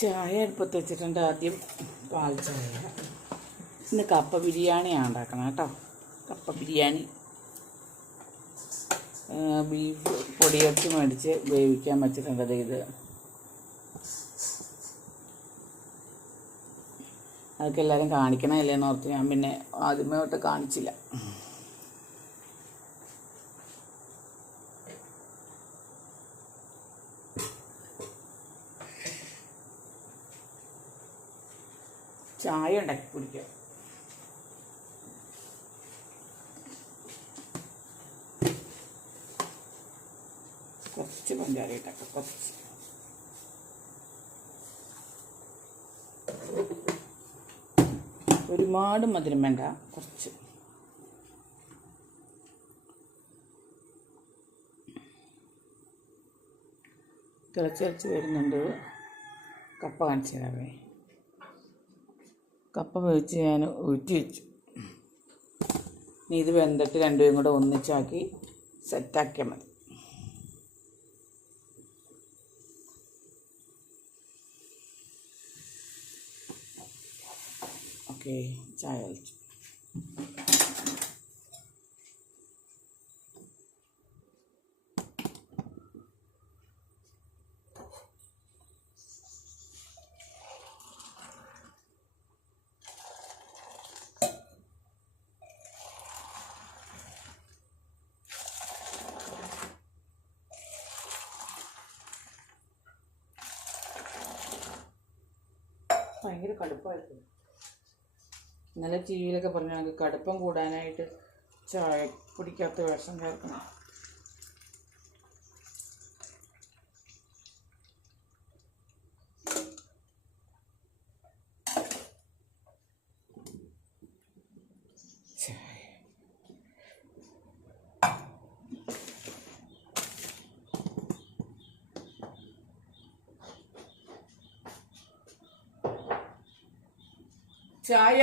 ചായ അടുപ്പത്ത് വെച്ചിട്ടുണ്ട് ആദ്യം പാൽ ചായ. ഇന്ന് കപ്പ ബിരിയാണിയാണ് ഉണ്ടാക്കണം കേട്ടോ. കപ്പ ബിരിയാണി. ബീഫ് പൊടിയൊക്കെ മേടിച്ച് വേവിക്കാൻ വെച്ചിട്ടുണ്ട് ഇത്. അതൊക്കെ എല്ലാവരും കാണിക്കണമല്ലേ എന്ന് ഓർത്ത് ഞാൻ പിന്നെ ആദ്യമേ തൊട്ട് കാണിച്ചില്ല. ചായ ഉണ്ടാക്കി കുടിക്കാം. കുറച്ച് പഞ്ചാര ഇട്ടൊക്കെ കുറച്ച്. ഒരുപാട് മധുരം വേണ്ട കുറച്ച്. തിളച്ച് തിളച്ച് വരുന്നുണ്ട്. കപ്പ കാണിച്ചു തരാമേ കപ്പ വേവിച്ച് ഞാൻ ഊറ്റി വെച്ചു. ഇനി ഇത് വെന്തിട്ട് രണ്ടുപേരും കൂടെ ഒന്നിച്ചാക്കി സെറ്റാക്കിയാൽ മതി. ഓക്കെ ചായ കഴിച്ചു ഭയങ്കര കടുപ്പമായിരുന്നു ഇന്നലെ ടി വിയിലൊക്കെ കടുപ്പം കൂടാനായിട്ട് ചായ കുടിക്കാത്ത വേഷം ചേർക്കണം. ചായ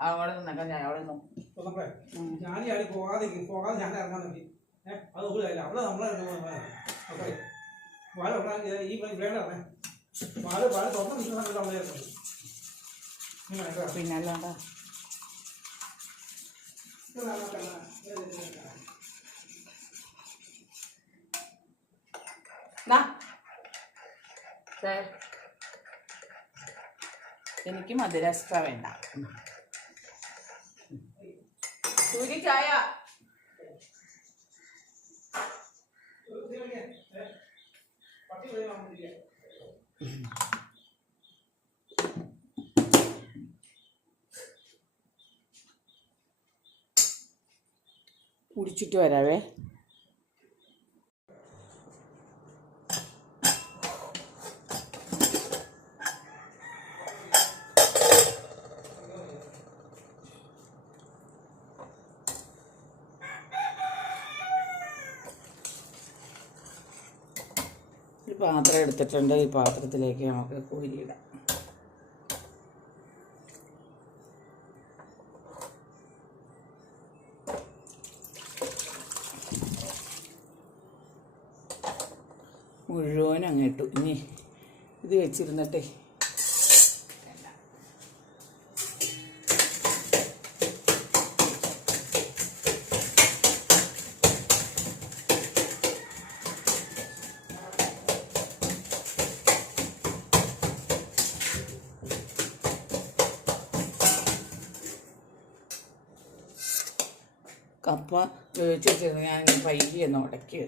അവിടെ നിന്നേക്കാം ഞാൻ അവിടെ നിന്നു. ഞാൻ ഈ ആടി പോകാതെ പോകാതെ ഞാൻ ഇറങ്ങാൻ നോക്കി. ഏഹ് അത് കാര്യം അവിടെ നമ്മളെ ഓക്കെ വാഴ ഈ ഇറങ്ങേ വാഴ വാഴ തുറന്ന് നിൽക്കുന്ന നമ്മളെ പിന്നെ അല്ലാണ്ട? ദാ. ദേ. എനിക്ക് മധുരസ്ത വേണ്ട സൂര്യ ചായ കുടിച്ചിട്ട് വരാവേ. ഒരു പാത്രം എടുത്തിട്ടുണ്ട്. ഈ പാത്രത്തിലേക്ക് നമുക്ക് കോരിയിടാം മുഴുവൻ അങ്ങ് ഇട്ടു. ഇനി ഇത് വെച്ചിരുന്നിട്ടേ കപ്പ വേവിച്ച് വെച്ചിരുന്നു. ഞാൻ പയ്യെ ഒന്ന് ഉടക്കി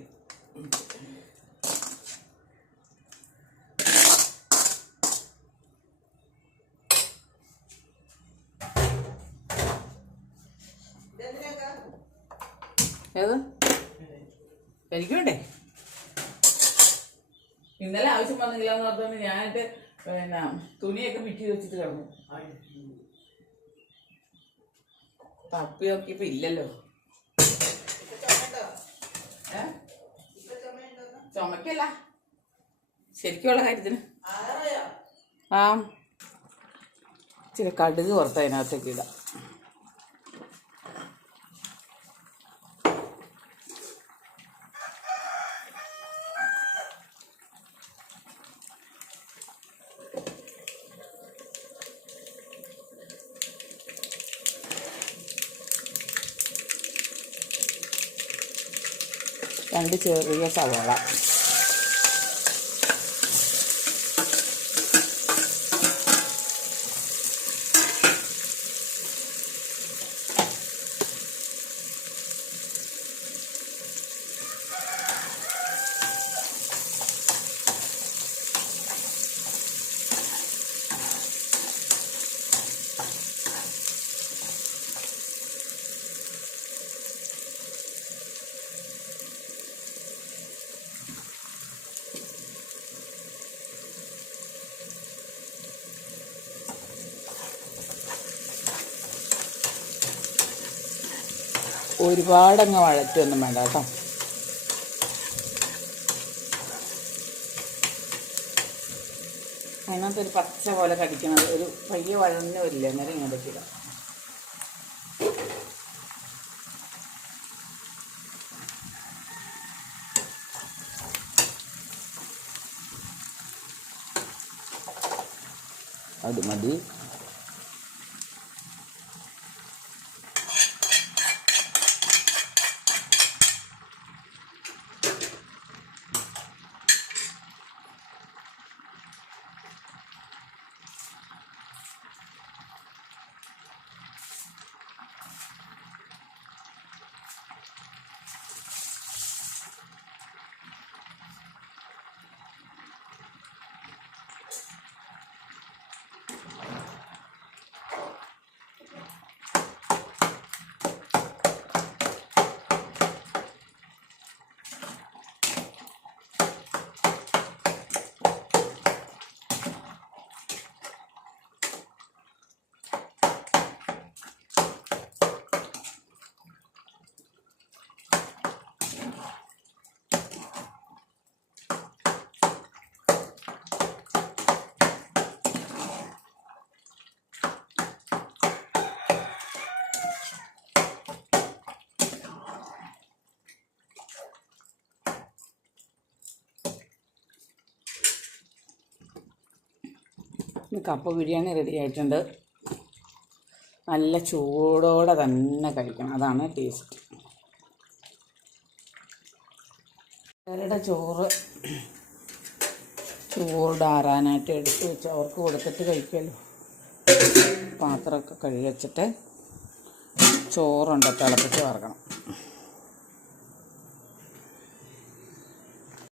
ഏത്? എനിക്ക് വേണ്ടേ ഇന്നലെ ആവശ്യം വന്നില്ല എന്ന് പറഞ്ഞുകൊണ്ട് ഞാനിട്ട് പിന്നെ തുണിയൊക്കെ പിറ്റി വെച്ചിട്ട് കിടന്നു. തപ്പി നോക്കിയപ്പോ ഇല്ലല്ലോ? ചുമക്കല്ല. ശരിക്കുള്ള കാര്യത്തിന്. ആ. ഇച്ചിരി കടുക് പുറത്ത് അതിനകത്തേക്ക് ഇടാം. രണ്ട് ചെറിയ സവാള ഒരുപാടങ്ങ് വഴറ്റൊന്നും വേണ്ട കേട്ടോ. അതിനകത്ത് ഒരു പച്ച പോലെ കടിക്കണത്. ഒരു വലിയ വഴന്നു വരില്ല. അന്നേരം ഇങ്ങനെ ഇടാം അത് മതി. കപ്പ ബിരിയാണി റെഡി ആയിട്ടുണ്ട്. നല്ല ചൂടോടെ തന്നെ കഴിക്കണം. അതാണ് ടേസ്റ്റ് അവരുടെ ചോറ് ചൂടാറാനായിട്ട് എടുത്ത് വെച്ച് അവർക്ക് കൊടുത്തിട്ട് കഴിക്കുമല്ലോ. പാത്രമൊക്കെ കഴുകി വെച്ചിട്ട് ചോറുണ്ട് തിളപ്പിച്ച് വറക്കണം.